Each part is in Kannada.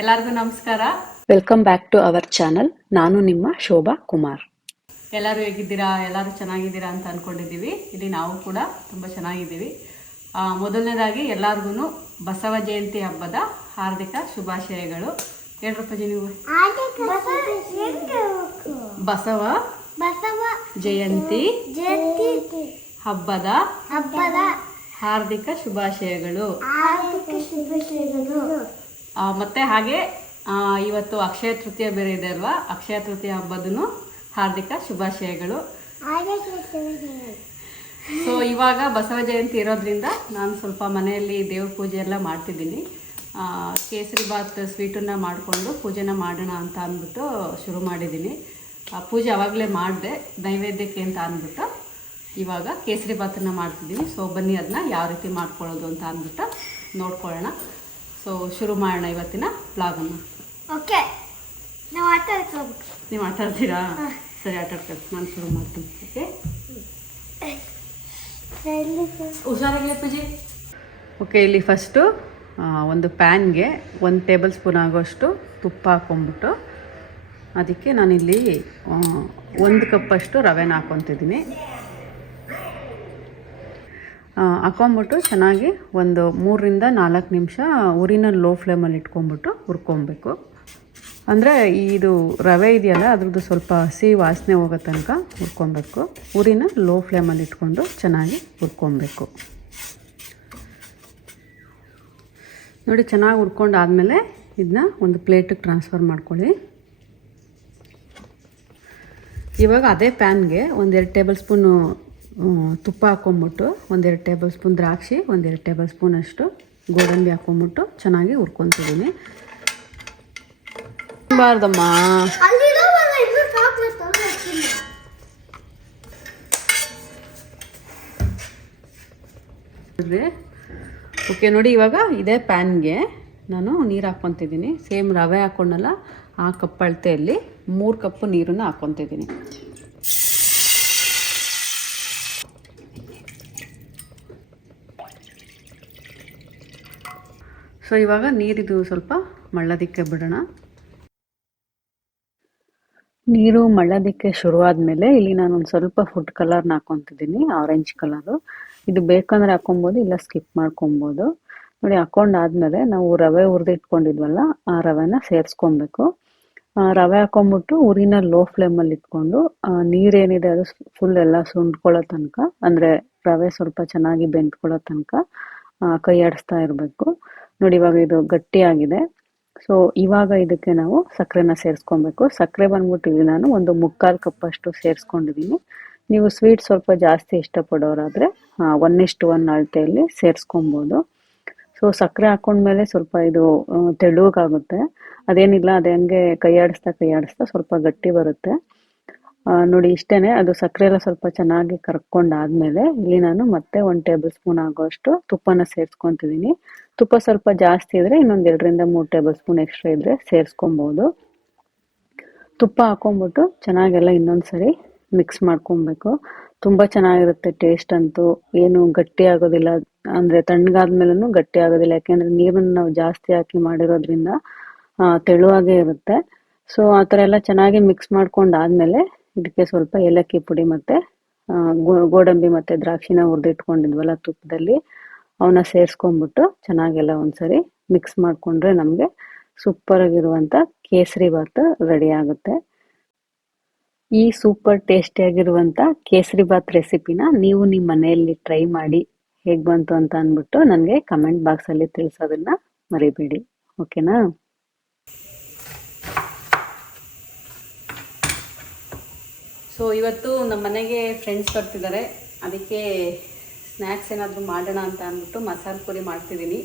ಎಲ್ಲರಿಗೂ ನಮಸ್ಕಾರ. Welcome back to our channel ನಾನು ನಿಮ್ಮ ಶೋಭಾ ಕುಮಾರ್. ಎಲ್ಲರೂ ಹೇಗಿದ್ದೀರಾ? ಎಲ್ಲರೂ ಚೆನ್ನಾಗಿದ್ದೀರಾ ಅಂತ ಅಂದ್ಕೊಂಡಿದ್ದೀವಿ ಇಲ್ಲಿ ನಾವು ಕೂಡ ತುಂಬ ಚೆನ್ನಾಗಿದ್ದೀವಿ. ಮೊದಲನೇದಾಗಿ ಎಲ್ಲರಿಗೂ ಬಸವ ಜಯಂತಿ ಹಬ್ಬದ ಹಾರ್ದಿಕ ಶುಭಾಶಯಗಳು. ಹೇಳ್ರಪ್ಪಾಜಿ ನೀವು. ಬಸವ ಬಸವ ಜಯಂತಿ ಜಯಂತಿ ಹಬ್ಬದ ಹಬ್ಬದ ಹಾರ್ದಿಕ ಶುಭಾಶಯಗಳು. ಮತ್ತೆ ಹಾಗೆ ಇವತ್ತು ಅಕ್ಷಯ ತೃತೀಯ ಬೇರೆ ಇದೆ ಅಲ್ವಾ? ಅಕ್ಷಯ ತೃತೀಯ ಹಬ್ಬದೂ ಹಾರ್ದಿಕ ಶುಭಾಶಯಗಳು. ಸೊ ಇವಾಗ ಬಸವ ಜಯಂತಿ ಇರೋದ್ರಿಂದ ನಾನು ಸ್ವಲ್ಪ ಮನೆಯಲ್ಲಿ ದೇವ್ರ ಪೂಜೆ ಎಲ್ಲ ಮಾಡ್ತಿದ್ದೀನಿ. ಕೇಸರಿ ಬಾತ್ ಸ್ವೀಟನ್ನು ಮಾಡಿಕೊಂಡು ಪೂಜೆನ ಮಾಡೋಣ ಅಂತ ಅಂದ್ಬಿಟ್ಟು ಶುರು ಮಾಡಿದ್ದೀನಿ. ಪೂಜೆ ಅವಾಗಲೇ ಮಾಡಿದೆ, ನೈವೇದ್ಯಕ್ಕೆ ಅಂತ ಅಂದ್ಬಿಟ್ಟು ಇವಾಗ ಕೇಸರಿ ಬಾತನ್ನು ಮಾಡ್ತಿದ್ದೀನಿ. ಸೊ ಬನ್ನಿ ಅದನ್ನ ಯಾವ ರೀತಿ ಮಾಡ್ಕೊಳ್ಳೋದು ಅಂತ ಅಂದ್ಬಿಟ್ಟು ನೋಡ್ಕೊಳ್ಳೋಣ. ಸೊ ಶುರು ಮಾಡೋಣ ಇವತ್ತಿನ ಬ್ಲಾಗನ್ನು ಓಕೆ ನಾವು ಆಟ ಆಡ್ಕೋಬೇಕು ನೀವು ಮಾತಾಡ್ತೀರಾ ಸರಿ ಆಟ ನಾನು ಶುರು ಮಾಡ್ತೀನಿ. ಓಕೆ ಹುಷಾರಾಗಿ ಪೂಜೆ ಓಕೆ ಇಲ್ಲಿ ಫಸ್ಟು ಒಂದು ಪ್ಯಾನ್ಗೆ ಒಂದು ಟೇಬಲ್ ಸ್ಪೂನ್ ಆಗೋಷ್ಟು ತುಪ್ಪ ಹಾಕ್ಕೊಂಬಿಟ್ಟು ಅದಕ್ಕೆ ನಾನಿಲ್ಲಿ ಒಂದು ಕಪ್ಪಷ್ಟು ರವೆನ ಹಾಕ್ಕೊತಿದ್ದೀನಿ. ಆ, ಹಾಕ್ಕೊಂಬಿಟ್ಟು ಚೆನ್ನಾಗಿ ಒಂದು ಮೂರರಿಂದ ನಾಲ್ಕು ನಿಮಿಷ ಉರಿನ ಲೋ ಫ್ಲೇಮಲ್ಲಿ ಇಟ್ಕೊಂಬಿಟ್ಟು ಹುರ್ಕೊಬೇಕು. ಅಂದರೆ ಇದು ರವೆ ಇದೆಯಲ್ಲ ಅದ್ರದ್ದು ಸ್ವಲ್ಪ ಹಸಿ ವಾಸನೆ ಹೋಗೋ ತನಕ ಹುರ್ಕೊಬೇಕು. ಉರಿನ ಲೋ ಫ್ಲೇಮಲ್ಲಿ ಇಟ್ಕೊಂಡು ಚೆನ್ನಾಗಿ ಹುರ್ಕೊಬೇಕು. ನೋಡಿ ಚೆನ್ನಾಗಿ ಹುರ್ಕೊಂಡು ಆದಮೇಲೆ ಇದನ್ನ ಒಂದು ಪ್ಲೇಟಿಗೆ ಟ್ರಾನ್ಸ್ಫರ್ ಮಾಡ್ಕೊಳ್ಳಿ. ಇವಾಗ ಅದೇ ಪ್ಯಾನ್ಗೆ ಒಂದೆರಡು ಟೇಬಲ್ ಸ್ಪೂನು ತುಪ್ಪ ಹಾಕ್ಕೊಂಬಿಟ್ಟು ಒಂದೆರಡು ಟೇಬಲ್ ಸ್ಪೂನ್ ದ್ರಾಕ್ಷಿ ಒಂದೆರಡು ಟೇಬಲ್ ಸ್ಪೂನಷ್ಟು ಗೋಡಂಬಿ ಹಾಕ್ಕೊಂಬಿಟ್ಟು ಚೆನ್ನಾಗಿ ಹುರ್ಕೊತಿದ್ದೀನಿ. ಬಾರ್ದಮ್ಮ ಓಕೆ ನೋಡಿ ಇವಾಗ ಇದೇ ಪ್ಯಾನ್ಗೆ ನಾನು ನೀರು ಹಾಕ್ಕೊತಿದ್ದೀನಿ. ಸೇಮ್ ರವೆ ಹಾಕ್ಕೊಂಡಲ್ಲ ಆ ಕಪ್ ಅಳತೆಯಲ್ಲಿ ಮೂರು ಕಪ್ಪು ನೀರನ್ನು ಹಾಕ್ಕೊತಿದ್ದೀನಿ. ಸೊ ಇವಾಗ ನೀರಿದು ಸ್ವಲ್ಪ ಮಳ್ಳದಿಕ್ಕೆ ಬಿಡೋಣ. ನೀರು ಮಳ್ಳೋದಕ್ಕೆ ಶುರುವಾದ್ಮೇಲೆ ಇಲ್ಲಿ ನಾನು ಒಂದು ಸ್ವಲ್ಪ ಫುಡ್ ಕಲರ್ನ ಹಾಕೊತಿದ್ದೀನಿ ಆರೆಂಜ್ ಕಲರು ಇದು ಬೇಕಂದ್ರೆ ಹಾಕೊಬೋದು, ಇಲ್ಲ ಸ್ಕಿಪ್ ಮಾಡ್ಕೊಬೋದು. ನೋಡಿ ಹಾಕೊಂಡಾದ್ಮೇಲೆ ನಾವು ರವೆ ಹುರಿದಿಟ್ಕೊಂಡಿದ್ವಲ್ಲ ಆ ರವೆನ ಸೇರಿಸ್ಕೊಬೇಕು. ರವೆ ಹಾಕೊಂಡ್ಬಿಟ್ಟು ಉರಿನ ಲೋ ಫ್ಲೇಮಲ್ಲಿ ಇಟ್ಕೊಂಡು ನೀರೇನಿದೆ ಅದು ಫುಲ್ ಎಲ್ಲ ಸುಂಡ್ಕೊಳ್ಳೋ ತನಕ, ಅಂದರೆ ರವೆ ಸ್ವಲ್ಪ ಚೆನ್ನಾಗಿ ಬೆಂದ್ಕೊಳ್ಳೋ ತನಕ ಕೈ ಆಡಿಸ್ತಾ ಇರಬೇಕು. ನೋಡಿ, ಇವಾಗ ಇದು ಗಟ್ಟಿಯಾಗಿದೆ. ಸೊ ಇವಾಗ ಇದಕ್ಕೆ ನಾವು ಸಕ್ಕರೆನ ಸೇರಿಸ್ಕೊಬೇಕು. ಸಕ್ಕರೆ ಬಂದ್ಬಿಟ್ಟು ಇಲ್ಲಿ ನಾನು ಒಂದು ಮುಕ್ಕಾಲು ಕಪ್ ಅಷ್ಟು ಸೇರಿಸ್ಕೊಂಡಿದ್ದೀನಿ. ನೀವು ಸ್ವೀಟ್ ಸ್ವಲ್ಪ ಜಾಸ್ತಿ ಇಷ್ಟಪಡೋರಾದರೆ ಒನ್ ಇಷ್ಟು ಒನ್ ಅಳತೆಯಲ್ಲಿ ಸೇರಿಸ್ಕೊಬೋದು. ಸೊ ಸಕ್ಕರೆ ಹಾಕೊಂಡ್ಮೇಲೆ ಸ್ವಲ್ಪ ಇದು ತೆಳುವಾಗುತ್ತೆ ಅದೇನಿಲ್ಲ, ಅದೇ ಹಂಗೆ ಕೈ ಆಡಿಸ್ತಾ ಕೈ ಆಡಿಸ್ತಾ ಸ್ವಲ್ಪ ಗಟ್ಟಿ ಬರುತ್ತೆ. ನೋಡಿ, ಇಷ್ಟೇನೆ. ಅದು ಸಕ್ಕರೆ ಎಲ್ಲ ಸ್ವಲ್ಪ ಚೆನ್ನಾಗಿ ಕರ್ಕೊಂಡಾದ್ಮೇಲೆ ಇಲ್ಲಿ ನಾನು ಮತ್ತೆ ಒಂದು ಟೇಬಲ್ ಸ್ಪೂನ್ ಆಗೋಷ್ಟು ತುಪ್ಪನ ಸೇರಿಸ್ಕೊಂತಿದ್ದೀನಿ. ತುಪ್ಪ ಸ್ವಲ್ಪ ಜಾಸ್ತಿ ಇದ್ರೆ ಇನ್ನೊಂದ್ ಎರಡರಿಂದ ಮೂರು ಟೇಬಲ್ ಸ್ಪೂನ್ ಎಕ್ಸ್ಟ್ರಾ ಇದ್ರೆ ಸೇರಿಸ್ಕೊಬಹುದು ತುಪ್ಪ ಹಾಕೊಂಡ್ಬಿಟ್ಟು ಚೆನ್ನಾಗೆಲ್ಲ ಇನ್ನೊಂದ್ಸರಿ ಮಿಕ್ಸ್ ಮಾಡ್ಕೊಬೇಕು. ತುಂಬಾ ಚೆನ್ನಾಗಿರುತ್ತೆ ಟೇಸ್ಟ್ ಅಂತೂ. ಏನು ಗಟ್ಟಿ ಆಗೋದಿಲ್ಲ. ಅಂದ್ರೆ ತಣ್ಣಗಾದ್ಮೇಲೂ ಗಟ್ಟಿ ಆಗೋದಿಲ್ಲ. ಯಾಕೆಂದ್ರೆ ನೀರನ್ನ ನಾವು ಜಾಸ್ತಿ ಹಾಕಿ ಮಾಡಿರೋದ್ರಿಂದ ತೆಳುವಾಗೇ ಇರುತ್ತೆ. ಸೊ ಆತರ ಎಲ್ಲ ಚೆನ್ನಾಗಿ ಮಿಕ್ಸ್ ಮಾಡ್ಕೊಂಡಾದ್ಮೇಲೆ ಇದಕ್ಕೆ ಸ್ವಲ್ಪ ಏಲಕ್ಕಿ ಪುಡಿ ಮತ್ತೆ ಗೋಡಂಬಿ ಮತ್ತೆ ದ್ರಾಕ್ಷಿನ ಹುರಿದಿಟ್ಕೊಂಡಿದ್ವಲ್ಲ ತುಪ್ಪದಲ್ಲಿ ಅವನ್ನ ಸೇರಿಸ್ಕೊಂಡ್ಬಿಟ್ಟು ಚೆನ್ನಾಗೆಲ್ಲ ಒಂದ್ಸರಿ ಮಿಕ್ಸ್ ಮಾಡ್ಕೊಂಡ್ರೆ ನಮಗೆ ಸೂಪರ್ ಆಗಿರುವಂತ ಕೇಸರಿ ಬಾತ್ ರೆಡಿ ಆಗುತ್ತೆ. ಈ ಸೂಪರ್ ಟೇಸ್ಟಿಯಾಗಿರುವಂಥ ಕೇಸರಿ ಬಾತ್ ರೆಸಿಪಿನ ನೀವು ನಿಮ್ಮ ಮನೆಯಲ್ಲಿ ಟ್ರೈ ಮಾಡಿ ಹೇಗೆ ಬಂತು ಅಂತ ಅಂದ್ಬಿಟ್ಟು ನನಗೆ ಕಮೆಂಟ್ ಬಾಕ್ಸ್ ಅಲ್ಲಿ ತಿಳಿಸೋದನ್ನ ಮರಿಬೇಡಿ. ಓಕೆನಾ ಸೊ ಇವತ್ತು ನಮ್ಮ ಮನೆಗೆ ಫ್ರೆಂಡ್ಸ್ ಬರ್ತಿದ್ದಾರೆ ಅದಕ್ಕೆ ಸ್ನ್ಯಾಕ್ಸ್ ಏನಾದರೂ ಮಾಡೋಣ ಅಂತ ಅಂದ್ಬಿಟ್ಟು ಮಸಾಲೆ ಪುರಿ ಮಾಡ್ತಿದ್ದೀನಿ.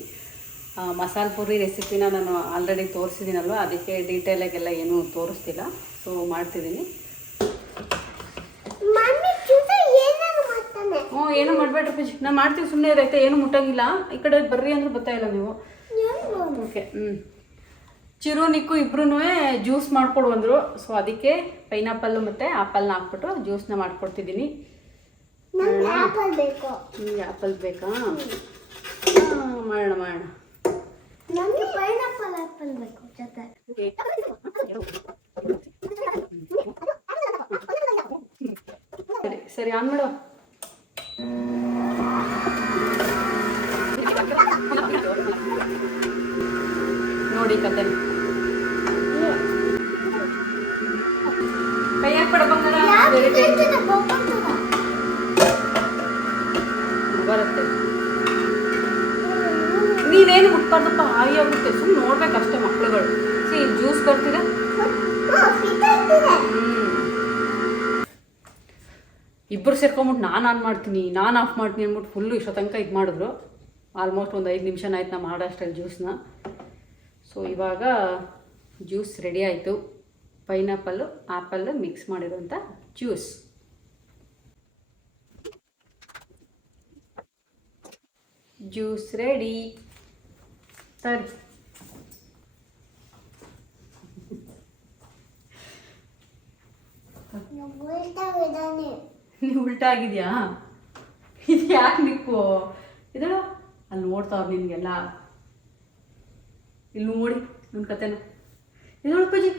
ಮಸಾಲ ಪುರಿ ರೆಸಿಪಿನ ನಾನು ಆಲ್ರೆಡಿ ತೋರಿಸಿದ್ದೀನಲ್ವ? ಅದಕ್ಕೆ ಡೀಟೇಲಾಗೆಲ್ಲ ಏನೂ ತೋರಿಸ್ತಿಲ್ಲ. ಸೊ ಮಾಡ್ತಿದ್ದೀನಿ. ಹ್ಞೂ ಏನು ಮಾಡಬೇಡ್ರಿ ಪೂಜೆ ನಾನು ಮಾಡ್ತೀವಿ ಸುಮ್ಮನೆ ಇರೈತೆ ಏನು ಮುಟ್ಟಂಗಿಲ್ಲ. ಈ ಕಡೆ ಬರ್ರಿ ಅಂದ್ರೆ ಗೊತ್ತಾಯಿಲ್ಲ ಇಲ್ಲ ನೀವು. ಓಕೆ ಹ್ಞೂ ಚಿರು ನಿಕ್ಕು ಇಬ್ರು ಜ್ಯೂಸ್ ಮಾಡಿಕೊಡು ಅಂದರು. ಸೊ ಅದಕ್ಕೆ ಪೈನಾಪಲ್ಲು ಮತ್ತು ಆಪಲ್ನ ಹಾಕ್ಬಿಟ್ಟು ಜ್ಯೂಸ್ನ ಮಾಡ್ಕೊಡ್ತಿದ್ದೀನಿ. ಬೇಕು. ನಿಮಗೆ ಆಪಲ್ ಬೇಕಾ? ಮಾಡೋಣ ಮಾಡೋಣ ನನಗೆ ಪೈನಾಪಲ್ ಆಪಲ್ ಬೇಕು ಜೊತೆ. ಸರಿ ಸರಿ ಆನ್ ಮಾಡು. ನೋಡಿ ಕತೆ. ಕೈ ಹಾಕ್ಬೇಡ ಬಂಗಾರ. ಬರುತ್ತೆ. ನೀನೇನು ಮುಟ್ಬಾರ್ದಪ್ಪ ಹಾಯಿ ಆಗುತ್ತೆ ಸುಮ್ಮನೆ ನೋಡ್ಬೇಕಷ್ಟೇ ಮಕ್ಳುಗಳು. ಸಿ ಜ್ಯೂಸ್ ಬರ್ತಿದೆ ಇಬ್ಬರು ಸೇರ್ಕೊಂಬಿಟ್ಟು ನಾನು ಆನ್ ಮಾಡ್ತೀನಿ, ನಾನು ಆಫ್ ಮಾಡ್ತೀನಿ ಅಂದ್ಬಿಟ್ಟು ಫುಲ್ಲು ಇಷ್ಟೋ ತನಕ ಇದು ಮಾಡಿದ್ರು. ಆಲ್ಮೋಸ್ಟ್ ಒಂದು ಐದು ನಿಮಿಷನ ಆಯ್ತು ನಾ ಮಾಡೋಷ್ಟರಲ್ಲಿ ಜ್ಯೂಸ್ನ ಸೊ ಇವಾಗ ಜ್ಯೂಸ್ ರೆಡಿ ಆಯಿತು. ಪೈನಾಪಲ್ಲು ಆ್ಯಪಲ್ಲು ಮಿಕ್ಸ್ ಮಾಡಿರೋಂಥ ಜ್ಯೂಸ್ ಜ್ಯೂಸ್ ರೆಡಿ. ಸರಿ ನೀವು ಉಲ್ಟಾ ಆಗಿದ್ಯಾ ಇದು ಯಾಕೆ ನಿಕ್ಕು? ಇದು ಅಲ್ಲಿ ನೋಡ್ತಾವ್ರು ನಿನಗೆಲ್ಲ. ಇಲ್ಲಿ ನೋಡಿ ನನ್ನ ಕತೆನ. ಇಲ್ಲಿ ನೋಡ್ಕೋಜಿ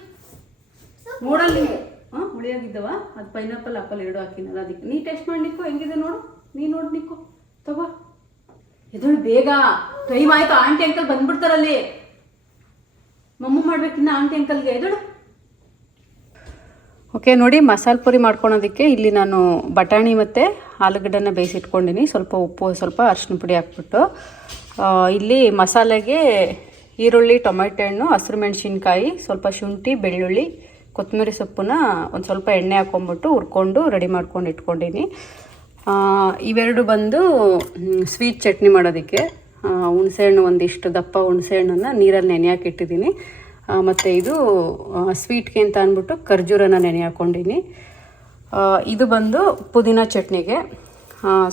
ನೋಡಲ್ಲಿ ಹಾಂ ಹುಳಿಯಾಗಿದ್ದವ? ಅದು ಪೈನಾಪಲ್ ಆಪಲ್ ಎರಡು ಹಾಕಿನಲ್ಲ ಅದಕ್ಕೆ. ನೀ ಟೆಸ್ಟ್ ಮಾಡಿ ನಿಕ್ಕು ಹೆಂಗಿದೆ ನೋಡು? ನೀ ನೋಡಿ ನಿಕ್ಕು. ತಗೋ. ಎದಳು ಬೇಗ ಟೈಮ್ ಆಯ್ತು ಆಂಟಿ ಅಂಕಲ್ ಬಂದ್ಬಿಡ್ತಾರಲ್ಲಿ. ಮಮ್ಮ ಮಾಡ್ಬೇಕಿನ್ನ ಆಂಟಿ ಅಂಕಲ್ಗೆ ಎದಳು ಓಕೆ, ನೋಡಿ ಮಸಾಲೆ ಪುರಿ ಮಾಡ್ಕೊಳೋದಕ್ಕೆ ಇಲ್ಲಿ ನಾನು ಬಟಾಣಿ ಮತ್ತು ಆಲೂಗಡ್ಡೆನ ಬೇಯಿಸಿಟ್ಕೊಂಡಿನಿ. ಸ್ವಲ್ಪ ಉಪ್ಪು, ಸ್ವಲ್ಪ ಅರಿಶಿನ ಪುಡಿ ಹಾಕ್ಬಿಟ್ಟು ಇಲ್ಲಿ ಮಸಾಲೆಗೆ ಈರುಳ್ಳಿ, ಟೊಮೆಟೊ ಹಣ್ಣು, ಹಸಿರು ಮೆಣಸಿನ್ಕಾಯಿ, ಸ್ವಲ್ಪ ಶುಂಠಿ, ಬೆಳ್ಳುಳ್ಳಿ, ಕೊತ್ತಂಬರಿ ಸೊಪ್ಪನ್ನ ಒಂದು ಸ್ವಲ್ಪ ಎಣ್ಣೆ ಹಾಕ್ಕೊಂಬಿಟ್ಟು ಹುರ್ಕೊಂಡು ರೆಡಿ ಮಾಡ್ಕೊಂಡು ಇಟ್ಕೊಂಡಿನಿ. ಇವೆರಡು ಬಂದು ಸ್ವೀಟ್ ಚಟ್ನಿ ಮಾಡೋದಕ್ಕೆ. ಹುಣಸೆ ಹುಣಸೆಹಣ್ಣು ಒಂದಿಷ್ಟು ದಪ್ಪ ಹುಣಸೆಹಣ್ಣನ್ನು ನೀರಲ್ಲಿ ನೆನೆ ಇಟ್ಟಿದ್ದೀನಿ. ಮತ್ತು ಇದು ಸ್ವೀಟ್ಗೆ ಅಂತ ಅಂದ್ಬಿಟ್ಟು ಖರ್ಜೂರನ ನೆನೆ ಹಾಕ್ಕೊಂಡಿನಿ ಇದು ಬಂದು ಪುದೀನ ಚಟ್ನಿಗೆ.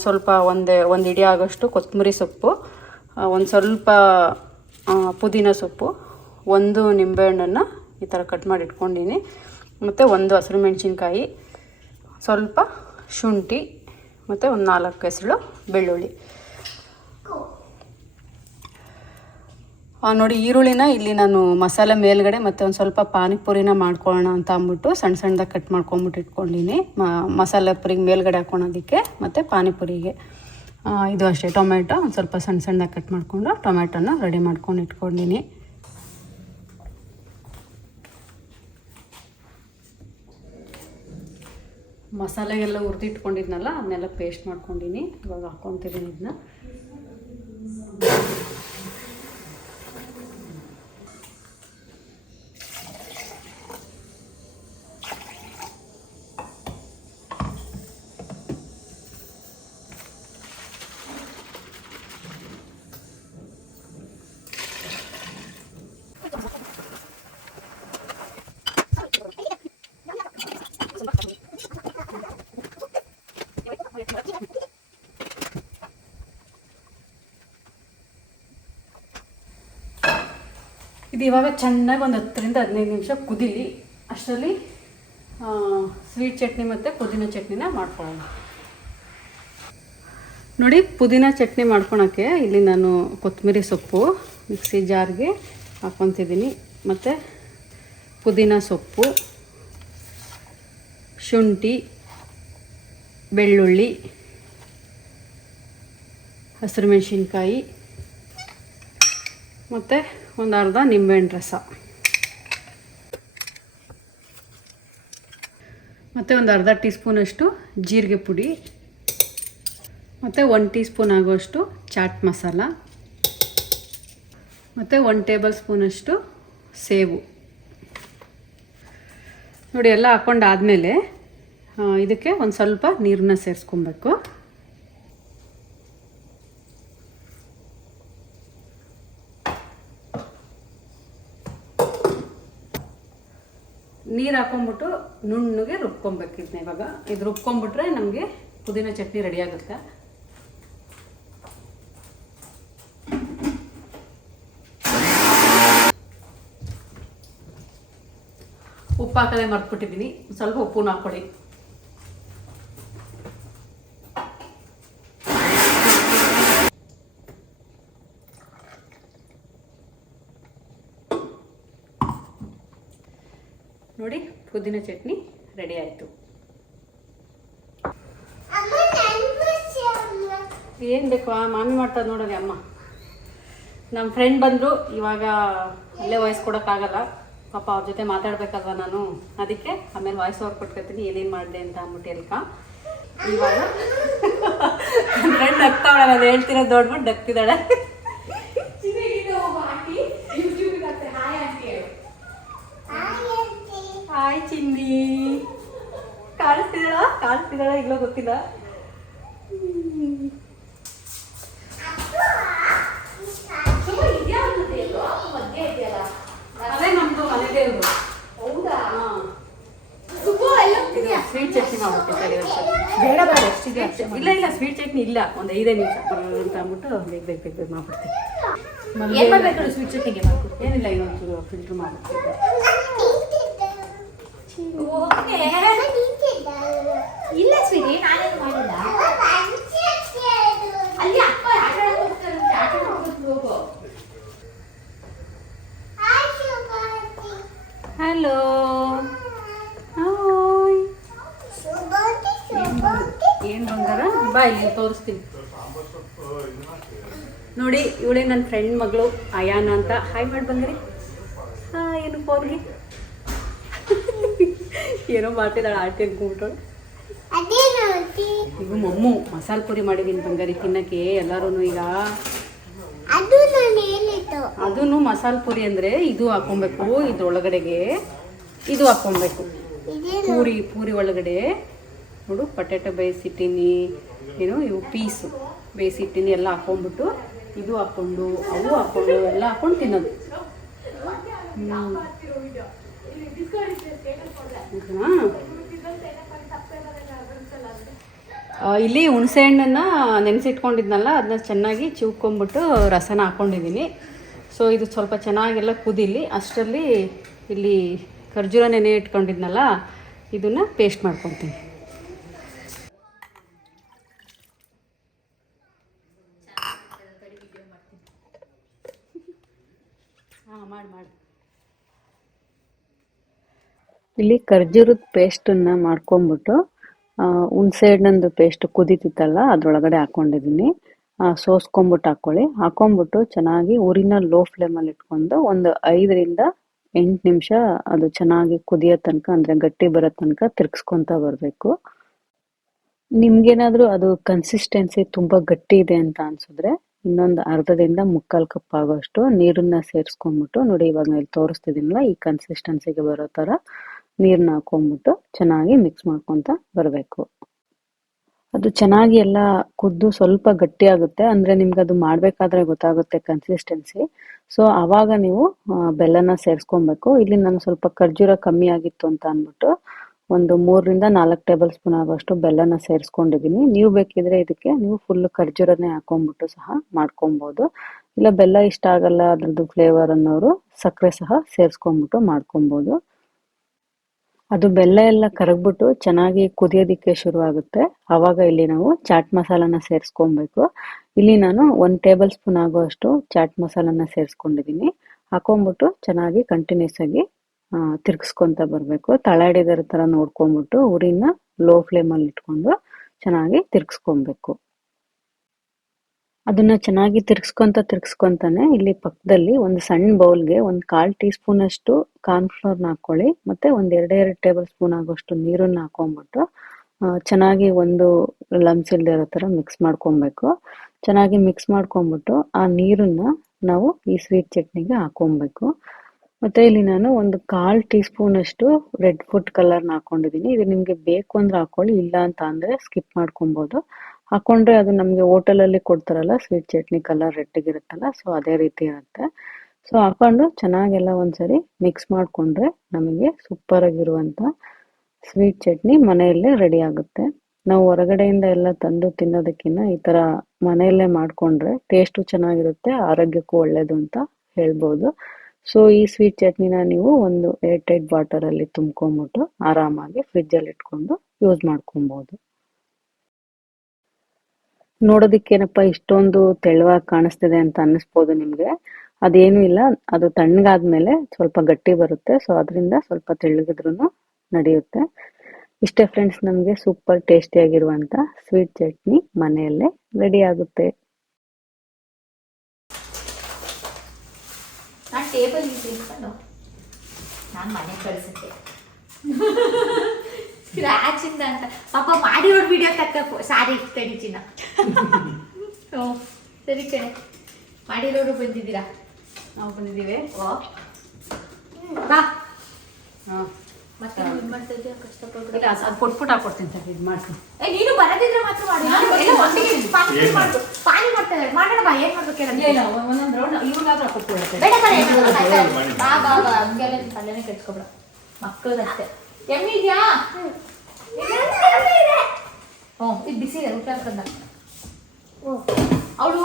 ಸ್ವಲ್ಪ ಒಂದೇ, ಒಂದು ಇಡಿ ಆಗೋಷ್ಟು ಕೊತ್ತಂಬರಿ ಸೊಪ್ಪು ಒಂದು ಸ್ವಲ್ಪ ಪುದೀನ ಸೊಪ್ಪು, ಒಂದು ನಿಂಬೆಹಣ್ಣನ್ನು ಈ ಥರ ಕಟ್ ಮಾಡಿ ಇಟ್ಕೊಂಡಿನಿ. ಮತ್ತು ಒಂದು ಹಸಿರು ಮೆಣಸಿನ್ಕಾಯಿ, ಸ್ವಲ್ಪ ಶುಂಠಿ ಮತ್ತು ಒಂದು ನಾಲ್ಕು ಹೆಸರು ಬೆಳ್ಳುಳ್ಳಿ. ನೋಡಿ, ಈರುಳ್ಳಿನ ಇಲ್ಲಿ ನಾನು ಮಸಾಲೆ ಮೇಲ್ಗಡೆ ಮತ್ತು ಒಂದು ಸ್ವಲ್ಪ ಪಾನಿಪುರಿನ ಮಾಡ್ಕೊಳ್ಳೋಣ ಅಂತ ಅಂದ್ಬಿಟ್ಟು ಸಣ್ಣ ಸಣ್ಣದಾಗಿ ಕಟ್ ಮಾಡ್ಕೊಂಬಿಟ್ಟು ಇಟ್ಕೊಂಡಿನಿ. ಮಸಾಲೆ ಪುರಿಗೆ ಮೇಲ್ಗಡೆ ಹಾಕ್ಕೊಳೋದಕ್ಕೆ ಮತ್ತು ಪಾನಿಪುರಿಗೆ. ಇದು ಅಷ್ಟೇ ಟೊಮೆಟೊ ಒಂದು ಸ್ವಲ್ಪ ಸಣ್ಣ ಸಣ್ಣದಾಗಿ ಕಟ್ ಮಾಡಿಕೊಂಡು ಟೊಮೆಟೊನ ರೆಡಿ ಮಾಡ್ಕೊಂಡು ಇಟ್ಕೊಂಡಿನಿ. ಮಸಾಲೆಗೆಲ್ಲ ಹುರಿದಿಟ್ಕೊಂಡಿದ್ನಲ್ಲ ಅದನ್ನೆಲ್ಲ ಪೇಸ್ಟ್ ಮಾಡ್ಕೊಂಡಿನಿ. ಇವಾಗ ಹಾಕ್ಕೊತಿದ್ದೀನಿ ಇದನ್ನ ಇದು ಇವಾಗ ಚೆನ್ನಾಗಿ ಒಂದು ಹತ್ತರಿಂದ ಹದಿನೈದು ನಿಮಿಷ ಕುದಿಲಿ. ಅಷ್ಟರಲ್ಲಿ ಸ್ವೀಟ್ ಚಟ್ನಿ ಮತ್ತು ಪುದೀನ ಚಟ್ನಿನ ಮಾಡ್ಕೊಳ್ಳೋಣ. ನೋಡಿ, ಪುದೀನ ಚಟ್ನಿ ಮಾಡ್ಕೊಳಕ್ಕೆ ಇಲ್ಲಿ ನಾನು ಕೊತ್ತಂಬರಿ ಸೊಪ್ಪು ಮಿಕ್ಸಿ ಜಾರ್ಗೆ ಹಾಕ್ಕೊತಿದ್ದೀನಿ ಮತ್ತು ಪುದೀನ ಸೊಪ್ಪು, ಶುಂಠಿ, ಬೆಳ್ಳುಳ್ಳಿ, ಹಸಿರು ಮೆಣಸಿನ್ಕಾಯಿ ಮತ್ತು ಒಂದು ಅರ್ಧ ನಿಂಬೆಹಣ್ಣು ರಸ. ಮತ್ತು ಒಂದು ಅರ್ಧ ಟೀ ಸ್ಪೂನಷ್ಟು ಜೀರಿಗೆ ಪುಡಿ. ಮತ್ತು ಒಂದು ಟೀ ಸ್ಪೂನ್ ಆಗುವಷ್ಟು ಚಾಟ್ ಮಸಾಲ. ಮತ್ತು ಒನ್ ಟೇಬಲ್ ಸ್ಪೂನಷ್ಟು ಸೇವು ನೋಡಿ, ಎಲ್ಲ ಹಾಕ್ಕೊಂಡಾದಮೇಲೆ ಇದಕ್ಕೆ ಒಂದು ಸ್ವಲ್ಪ ನೀರನ್ನ ಸೇರಿಸ್ಕೊಬೇಕು. ನೀರು ಹಾಕೊಂಡ್ಬಿಟ್ಟು ನುಣ್ಣಗೆ ರುಬ್ಕೊಬೇಕು ಇದನ್ನ ಇವಾಗ. ಇದು ರುಬ್ಕೊಂಬಿಟ್ರೆ ನಮಗೆ ಪುದೀನ ಚಟ್ನಿ ರೆಡಿ ಆಗುತ್ತೆ. ಉಪ್ಪು ಹಾಕದೆ ಮರ್ತ್ಬಿಟ್ಟಿದ್ದೀನಿ. ಸ್ವಲ್ಪ ಉಪ್ಪು ಹಾಕ್ಕೊಳ್ಳಿ ನೋಡಿ ಪುದೀನ ಚಟ್ನಿ ರೆಡಿ ಆಯಿತು. ಏನು ಬೇಕು? ಮಾಮಿ ಮಾಡ್ತಾರೆ ನೋಡೋರಿ ಅಮ್ಮ. ನಮ್ಮ ಫ್ರೆಂಡ್ ಬಂದರು ಇವಾಗ ಅಲ್ಲೇ ವಾಯ್ಸ್ ಕೊಡೋಕ್ಕಾಗಲ್ಲ ಪಾಪ ಅವ್ರ ಜೊತೆ ಮಾತಾಡ್ಬೇಕಲ್ವ ನಾನು? ಅದಕ್ಕೆ ಆಮೇಲೆ ವಾಯ್ಸ್ ಓವರ್ ಕೊಟ್ಕೊತೀನಿ ಏನೇನು ಮಾಡಿದೆ ಅಂತ ಅಂದ್ಬಿಟ್ಟು ಎಲ್ಕ ಇವಾಗ ನನ್ನ ಫ್ರೆಂಡ್ ನಗ್ತಾವಳೆ ನಾನು ಹೇಳ್ತಿರೋದು ನೋಡ್ಬಿಟ್ಟು ನಗ್ತಿದ್ದಾಳೆ ಹಾಯ್ ಚಿನ್ನಿ ಕಾಣಿಸ್ತಿದ್ದಾಳ ಇಲ್ಲೋ ಗೊತ್ತಿಲ್ಲ. ಅದೇ ನಮ್ದು ಮನೆಗೆ ಹೌದಾ? ಸ್ವೀಟ್ ಚಟ್ನಿ ಮಾಡ್ಬಿಟ್ಟು ಬೇಡ ಬೇಡ ಎಷ್ಟಿದೆ ಇಲ್ಲ ಇಲ್ಲ ಸ್ವೀಟ್ ಚಟ್ನಿ ಇಲ್ಲ. ಒಂದು ಐದೇ ನಿಮಿಷ ಅಂತ ಅಂದ್ಬಿಟ್ಟು ಬೇಗ ಬೇಗ ಬೇಗ ಮಾಡ್ಬಿಡ್ತೀನಿ. ಏನ್ ಮಾಡ್ಬೇಕು ಸ್ವೀಟ್ ಚಟ್ನಿಗೆ ಏನಿಲ್ಲ ಇನ್ನೊಂಚೂರು ಫಿಲ್ಟ್ರ್ ಮಾಡ್ಬಿಡ್ತೀನಿ. ಓಕೆ. ಇಲ್ಲ ಸ್ವೀಟಿ ನಾನೇನು ಮಾಡಿಲ್ಲ. ಅಲ್ಲಿ ಅಪ್ಪ ಆಟ ಆಡಕ್ ಆಟ ಆಡ್ಕೊಂಡು ಹೋಗು. ಹಲೋ ಹಾಯ್ ಏನು ಬಂಗಾರ? ಬಾ ಇಲ್ಲಿ ತೋರಿಸ್ತೀನಿ. ನೋಡಿ ಇವಳೇ ನನ್ನ ಫ್ರೆಂಡ್ ಮಗಳು ಅಯಾನ ಅಂತ. ಹಾಯ್ ಮಾಡಿ ಬಂದ್ರಿ ಹಾಂ ಏನು ಫೋನ್ಗೆ ಏನೋ ಮಾಡ್ತಿದ್ದಾಳೆ ಆರ್ಟಿ ಅನ್ಕೊಂಬಿಟ್ಟಳು ಈಗ ಮಮ್ಮು ಮಸಾಲ ಪುರಿ ಮಾಡಿದೀನಿ ಬಂಗಾರಿ ತಿನ್ನಕ್ಕೆ ಎಲ್ಲರೂ ಈಗ. ಅದನ್ನು ಮಸಾಲ ಪುರಿ ಅಂದರೆ ಇದು ಹಾಕೊಬೇಕು ಇದ್ರೊಳಗಡೆಗೆ ಇದು ಹಾಕೊಬೇಕು ಪೂರಿ ಪೂರಿ ಒಳಗಡೆ. ನೋಡು ಪಟೇಟೊ ಬೇಯಿಸಿಟ್ಟಿನಿ. ಏನು ಇವು ಪೀಸು. ಬೇಯಿಸಿಟ್ಟಿನಿ ಎಲ್ಲ ಹಾಕೊಂಡ್ಬಿಟ್ಟು ಇದು ಹಾಕ್ಕೊಂಡು ಅವು ಹಾಕ್ಕೊಂಡು ಎಲ್ಲ ಹಾಕೊಂಡು ತಿನ್ನೋದು. ಹ್ಮ್. ಓಕೆನಾ? ಆ, ಇಲ್ಲಿ ಹುಣಸೆ ಹಣ್ಣನ್ನು ನೆನೆಸಿಟ್ಕೊಂಡಿದ್ನಲ್ಲ ಅದನ್ನ ಚೆನ್ನಾಗಿ ಚಿವ್ಕೊಂಬಿಟ್ಟು ರಸನ ಹಾಕ್ಕೊಂಡಿದ್ದೀನಿ ಸೊ ಇದು ಸ್ವಲ್ಪ ಚೆನ್ನಾಗೆಲ್ಲ ಕುದಿಲಿ. ಅಷ್ಟರಲ್ಲಿ ಇಲ್ಲಿ ಖರ್ಜೂರ ನೆನೆ ಇಟ್ಕೊಂಡಿದ್ನಲ್ಲ, ಇದನ್ನು ಪೇಸ್ಟ್ ಮಾಡ್ಕೊತೀನಿ. ಇಲ್ಲಿ ಖರ್ಜೂರದ ಪೇಸ್ಟನ್ನು ಮಾಡ್ಕೊಂಬಿಟ್ಟು ಹುಣ್ಸೆ ಹಣ್ಣಂದು ಪೇಸ್ಟ್ ಕುದೀತಿತ್ತಲ್ಲ, ಅದ್ರೊಳಗಡೆ ಹಾಕೊಂಡಿದ್ದೀನಿ ಸೋಸ್ಕೊಂಬಿಟ್ಟು ಹಾಕೊಳ್ಳಿ. ಹಾಕೊಂಬಿಟ್ಟು ಚೆನ್ನಾಗಿ ಉರಿನ ಲೋ ಫ್ಲೇಮಲ್ಲಿ ಇಟ್ಕೊಂಡು ಒಂದು ಐದರಿಂದ ಎಂಟು ನಿಮಿಷ ಅದು ಚೆನ್ನಾಗಿ ಕುದಿಯೋ ತನಕ, ಅಂದರೆ ಗಟ್ಟಿ ಬರೋ ತನಕ ತಿರ್ಗಿಸ್ಕೊತಾ ಬರಬೇಕು. ನಿಮ್ಗೇನಾದರೂ ಅದು ಕನ್ಸಿಸ್ಟೆನ್ಸಿ ತುಂಬಾ ಗಟ್ಟಿ ಇದೆ ಅಂತ ಅನ್ಸಿದ್ರೆ ಇನ್ನೊಂದು ಅರ್ಧದಿಂದ ಮುಕ್ಕಾಲು ಕಪ್ ಆಗೋಷ್ಟು ನೀರನ್ನ ಸೇರಿಸ್ಕೊಂಡ್ಬಿಟ್ಟು ನೋಡಿ ಇವಾಗ ಇಲ್ಲಿ ತೋರಿಸ್ತಿದ್ದೀನಲ್ಲ ಈ ಕನ್ಸಿಸ್ಟೆನ್ಸಿಗೆ ಬರೋ ಥರ. ನೀರನ್ನ ಹಾಕೊಂಡ್ಬಿಟ್ಟು ಚೆನ್ನಾಗಿ ಮಿಕ್ಸ್ ಮಾಡ್ಕೊತ ಬರಬೇಕು. ಅದು ಚೆನ್ನಾಗಿ ಎಲ್ಲ ಕುದ್ದು ಸ್ವಲ್ಪ ಗಟ್ಟಿ ಆಗುತ್ತೆ. ಅಂದ್ರೆ ನಿಮ್ಗೆ ಅದು ಮಾಡ್ಬೇಕಾದ್ರೆ ಗೊತ್ತಾಗುತ್ತೆ ಕನ್ಸಿಸ್ಟೆನ್ಸಿ ಸೊ ಆವಾಗ ನೀವು ಬೆಲ್ಲನ ಸೇರಿಸ್ಕೊಬೇಕು. ಇಲ್ಲಿ ನಾನು ಸ್ವಲ್ಪ ಖರ್ಜೂರ ಕಮ್ಮಿ ಆಗಿತ್ತು ಅಂತ ಅಂದ್ಬಿಟ್ಟು ಒಂದು ಮೂರರಿಂದ ನಾಲ್ಕು ಟೇಬಲ್ ಸ್ಪೂನ್ ಆಗುವಷ್ಟು ಬೆಲ್ಲನ ಸೇರಿಸ್ಕೊಂಡಿದ್ದೀನಿ ನೀವು ಬೇಕಿದ್ರೆ ಇದಕ್ಕೆ ನೀವು ಫುಲ್ ಖರ್ಜೂರನೇ ಹಾಕೊಂಡ್ಬಿಟ್ಟು ಸಹ ಮಾಡ್ಕೊಬೋದು. ಇಲ್ಲ, ಬೆಲ್ಲ ಇಷ್ಟ ಆಗಲ್ಲ ಅದ್ರದ್ದು ಫ್ಲೇವರ್ ಅನ್ನೋರು ಸಕ್ಕರೆ ಸಹ ಸೇರಿಸ್ಕೊಂಡ್ಬಿಟ್ಟು ಮಾಡ್ಕೊಬೋದು. ಅದು ಬೆಲ್ಲ ಎಲ್ಲ ಕರಗ್ಬಿಟ್ಟು ಚೆನ್ನಾಗಿ ಕುದಿಯೋದಿಕ್ಕೆ ಶುರು ಆಗುತ್ತೆ ಆವಾಗ ಇಲ್ಲಿ ನಾವು ಚಾಟ್ ಮಸಾಲಾನ ಸೇರಿಸ್ಕೊಬೇಕು. ಇಲ್ಲಿ ನಾನು ಒಂದು ಟೇಬಲ್ ಸ್ಪೂನ್ ಆಗುವಷ್ಟು ಚಾಟ್ ಮಸಾಲಾನ ಸೇರಿಸ್ಕೊಂಡಿದ್ದೀನಿ. ಹಾಕೊಂಡ್ಬಿಟ್ಟು ಚೆನ್ನಾಗಿ ಕಂಟಿನ್ಯೂಸ್ ಆಗಿ ತಿರ್ಗಿಸ್ಕೊಂತ ಬರಬೇಕು. ತಳ ಹಿಡಿದಿರೋ ಥರ ನೋಡ್ಕೊಂಡ್ಬಿಟ್ಟು ಉರಿನ ಲೋ ಫ್ಲೇಮಲ್ಲಿ ಇಟ್ಕೊಂಡು ಚೆನ್ನಾಗಿ ತಿರ್ಗಿಸ್ಕೊಬೇಕು. ಅದನ್ನ ಚೆನ್ನಾಗಿ ತಿರ್ಗಿಸ್ಕೊಂತ ತಿರ್ಗಿಸ್ಕೊಂತಾನೆ. ಇಲ್ಲಿ ಪಕ್ಕದಲ್ಲಿ ಒಂದು ಸಣ್ಣ ಬೌಲ್ಗೆ ಒಂದು ಕಾಲ್ ಟೀ ಸ್ಪೂನ್ ಅಷ್ಟು ಕಾರ್ನ್ಫ್ಲೋರ್ನ ಹಾಕೊಳ್ಳಿ ಮತ್ತೆ ಒಂದ್ ಎರಡ್ ಎರಡು ಟೇಬಲ್ ಸ್ಪೂನ್ ಆಗುವಷ್ಟು ನೀರನ್ನ ಹಾಕೊಂಡ್ಬಿಟ್ಟು ಚೆನ್ನಾಗಿ ಒಂದು ಲಮ್ಸ್ ಇಲ್ದೇ ಇರೋ ತರ ಮಿಕ್ಸ್ ಮಾಡ್ಕೊಬೇಕು. ಚೆನ್ನಾಗಿ ಮಿಕ್ಸ್ ಮಾಡ್ಕೊಂಡ್ಬಿಟ್ಟು ಆ ನೀರನ್ನ ನಾವು ಈ ಸ್ವೀಟ್ ಚಟ್ನಿಗೆ ಹಾಕೊಬೇಕು. ಮತ್ತೆ ಇಲ್ಲಿ ನಾನು ಒಂದು ಕಾಲ್ ಟೀ ಸ್ಪೂನ್ ಅಷ್ಟು ರೆಡ್ ಫುಡ್ ಕಲರ್ನ ಹಾಕೊಂಡಿದ್ದೀನಿ. ಇದು ನಿಮ್ಗೆ ಬೇಕು ಅಂದ್ರೆ ಹಾಕೊಳ್ಳಿ, ಇಲ್ಲ ಅಂತ ಅಂದ್ರೆ ಸ್ಕಿಪ್ ಮಾಡ್ಕೊಬೋದು. ಹಾಕೊಂಡ್ರೆ ಅದು ನಮ್ಗೆ ಹೋಟೆಲಲ್ಲಿ ಕೊಡ್ತಾರಲ್ಲ ಸ್ವೀಟ್ ಚಟ್ನಿ ಕಲರ್ ರೆಡ್ಗಿರುತ್ತಲ್ಲ ಸೊ ಅದೇ ರೀತಿ ಇರುತ್ತೆ. ಸೊ ಹಾಕೊಂಡು ಚೆನ್ನಾಗೆಲ್ಲ ಒಂದ್ಸರಿ ಮಿಕ್ಸ್ ಮಾಡ್ಕೊಂಡ್ರೆ ನಮಗೆ ಸೂಪರ್ ಆಗಿರುವಂತ ಸ್ವೀಟ್ ಚಟ್ನಿ ಮನೆಯಲ್ಲೇ ರೆಡಿ ಆಗುತ್ತೆ. ನಾವು ಹೊರಗಡೆಯಿಂದ ಎಲ್ಲ ತಂದು ತಿನ್ನೋದಕ್ಕಿಂತ ಈ ತರ ಮನೆಯಲ್ಲೇ ಮಾಡ್ಕೊಂಡ್ರೆ ಟೇಸ್ಟು ಚೆನ್ನಾಗಿರುತ್ತೆ, ಆರೋಗ್ಯಕ್ಕೂ ಒಳ್ಳೇದು ಅಂತ ಹೇಳ್ಬೋದು. ಸೊ ಈ ಸ್ವೀಟ್ ಚಟ್ನಿನ ನೀವು ಒಂದು ಏರ್ ಟೈಟ್ ಬಾಟಲ್ ಅಲ್ಲಿ ತುಂಬ್ಕೊಂಡ್ಬಿಟ್ಟು ಆರಾಮಾಗಿ ಫ್ರಿಜ್ ಅಲ್ಲಿ ಇಟ್ಕೊಂಡು ಯೂಸ್ ಮಾಡ್ಕೊಬಹುದು ನೋಡೋದಿಕ್ಕೇನಪ್ಪ ಇಷ್ಟೊಂದು ತೆಳುವಾಗಿ ಕಾಣಿಸ್ತಿದೆ ಅಂತ ಅನ್ನಿಸ್ಬೋದು ನಿಮ್ಗೆ. ಅದೇನು ಇಲ್ಲ, ಅದು ತಣ್ಣಗಾದ್ಮೇಲೆ ಸ್ವಲ್ಪ ಗಟ್ಟಿ ಬರುತ್ತೆ ಸೊ ಅದರಿಂದ ಸ್ವಲ್ಪ ತೆಳ್ಳಗಿದ್ರೂ ನಡೆಯುತ್ತೆ. ಇಷ್ಟೇ ಫ್ರೆಂಡ್ಸ್ ನಮಗೆ ಸೂಪರ್ ಟೇಸ್ಟಿ ಟೇಸ್ಟಿಯಾಗಿರುವಂಥ ಸ್ವೀಟ್ ಚಟ್ನಿ ಮನೆಯಲ್ಲೇ ರೆಡಿ ಆಗುತ್ತೆ. ಟೇಬಲ್ ನಾನು ಮನೆ ಕಳ್ಸುತ್ತೆ ಸ್ಕ್ರಾಚಿಂದ ಅಂತ. ಪಾಪ ಮಾಡಿರೋ ವಿಡಿಯೋ ತಕ್ಕ ಸಾರಿ ಇಟ್ಕಡಿ ಚಿನ್ನ. ಹ್ಞೂ ಸರಿ ಕಣೆ. ಮಾಡಿರೋರು ಬಂದಿದ್ದೀರಾ? ನಾವು ಬಂದಿದ್ದೀವಿ. ಓ. ಬಾ. ಹಾಂ. ಮತ್ತೆ ಇದು ಮಾಡ್ತಾ ಇದ್ದೀರಾ ಕಷ್ಟಪಟ್ಟು. ಇಲ್ಲ ಅದು ಕೊಟ್ಬಿಟ್ಟು ಹಾಕೊಡ್ತೀನಿ ಸರ್ ಇದು ಮಾಡ್ತೀನಿ ಏ ನೀನು ಬರದಿದ್ರೆ ಮಾತ್ರ ಮಾಡು. ಎಲ್ಲ ಒಟ್ಟಿಗೆ ಪಾನಿ ಮಾಡು? ಪಾನಿ ಮಾಡ್ತಾ ಇದ್ದಾರೆ ಮಾಡೋಣ ಬಾ ಏನ್ ಮಾಡ್ಬೇಕು? ಇಲ್ಲ ಒಂದೊಂದು ರೌಂಡ್ ಇವ್ರಿಗಾದ್ರೂ ಕೊಟ್ಬಿಡುತ್ತೆ ಬೇಡ? ಬಾ ಬಾ ಬಾ. ಹಂಗೆಲ್ಲ ನಿನ್ ಕಟ್ಕೊಬೇಡ ಮಕ್ಕಳದಷ್ಟೇ ಎಮ್ಮೆ ಇದ್ಯಾ ಹ್ಞೂ ಇದು ಬಿಸಿ ಇದೆ ಊಟ ಹಾಕಂದ ಅವಳು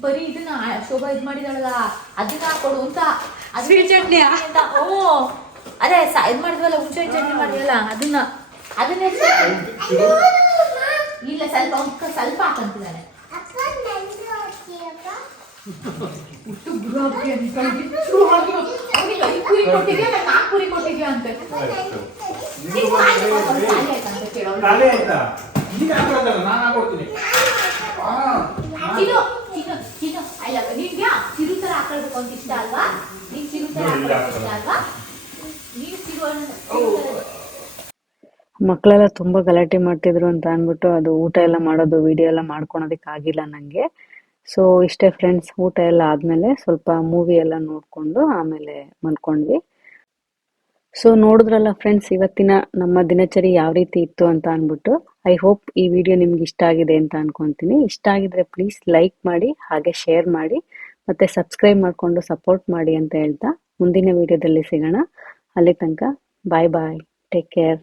ಬರೀ ಇದನ್ನ ಶೋಭಾ ಇದು ಮಾಡಿದಾಳಲ್ಲ ಅದನ್ನ ಹಾಕೊಡು ಅಂತ. ಅದು ಚಟ್ನಿ ಚಟ್ನಿಯಾ? ಅಂತ. ಓ ಅದೇ ಸ- ಇದ್ ಮಾಡಿದ್ವಲ್ಲ ಹುಣಸೆ ಚಟ್ನಿ ಮಾಡಿದ್ವಲ್ಲ ಅದನ್ನ ಅದನ್ನೇ ಇಲ್ಲ ಸ್ವಲ್ಪ ಸ್ವಲ್ಪ ಹಾಕಂತಿದ್ದಾನೆ ಅವ್ನಿಗೆ ಐದು ಕುರಿ ಕೊಟ್ಟಿದ್ಯಾ ನಾನು ನಾಲ್ಕು ಕುರಿ ಕೊಟ್ಟಿದ್ಯಾ ಅಂತ. ನೀವು ಹಾಗೆ ಮಾಡ್ಕೊಂಡು ಖಾಲಿ ಆಯ್ತಾ ಅಂತ ಕೇಳೋಳು. ಖಾಲಿ ಆಯ್ತಾ? ಈಗ ಹಾಕೊಡ್ತಲ್ಲ ನಾನು ಹಾಕೊಡ್ತೀನಿ ಆ, ಚಿನ್ನು, ಚಿನ್ನು, ಚಿನ್ನು, I love you. ನಿನ್ಗೆ ಚಿರು ತರ ಹಾಕೊಳ್ಬೇಕು ಅಂತ ಇಷ್ಟ ಅಲ್ವಾ? ನೀನ್ ಚಿರು ತರ ಇಲ್ಲ, ಹಾಕೊಳಕ್ ಇಷ್ಟ ಅಲ್ವಾ? ನೀನು ಚಿರು ಅನ್ನೋ- ಚಿರು ತರ- ಮಕ್ಕಳೆಲ್ಲ ತುಂಬಾ ಗಲಾಟೆ ಮಾಡ್ತಿದ್ರು ಅಂತ ಅಂದ್ಬಿಟ್ಟು ಅದು ಊಟ ಎಲ್ಲ ಮಾಡೋದು ವಿಡಿಯೋ ಎಲ್ಲ ಮಾಡ್ಕೊಳೋದಕ್ಕೆ ಆಗಿಲ್ಲ ನನಗೆ ಸೊ ಇಷ್ಟೇ ಫ್ರೆಂಡ್ಸ್ ಊಟ ಎಲ್ಲ ಆದಮೇಲೆ ಸ್ವಲ್ಪ ಮೂವಿ ಎಲ್ಲ ನೋಡಿಕೊಂಡು ಆಮೇಲೆ ಮಲ್ಕೊಂಡ್ವಿ. ಸೊ ನೋಡಿದ್ರಲ್ಲ ಫ್ರೆಂಡ್ಸ್ ಇವತ್ತಿನ ನಮ್ಮ ದಿನಚರಿ ಯಾವ ರೀತಿ ಇತ್ತು ಅಂತ ಅಂದ್ಬಿಟ್ಟು ಐ ಹೋಪ್ ಈ ವಿಡಿಯೋ ನಿಮ್ಗೆ ಇಷ್ಟ ಆಗಿದೆ ಅಂತ ಅನ್ಕೊಂತೀನಿ. ಇಷ್ಟ ಆಗಿದ್ರೆ ಪ್ಲೀಸ್ ಲೈಕ್ ಮಾಡಿ, ಹಾಗೆ ಶೇರ್ ಮಾಡಿ, ಮತ್ತೆ ಸಬ್ಸ್ಕ್ರೈಬ್ ಮಾಡಿಕೊಂಡು ಸಪೋರ್ಟ್ ಮಾಡಿ ಅಂತ ಹೇಳ್ತಾ ಮುಂದಿನ ವಿಡಿಯೋದಲ್ಲಿ ಸಿಗೋಣ. ಅಲ್ಲಿ ತನಕ ಬಾಯ್ ಬಾಯ್ ಟೇಕ್ ಕೇರ್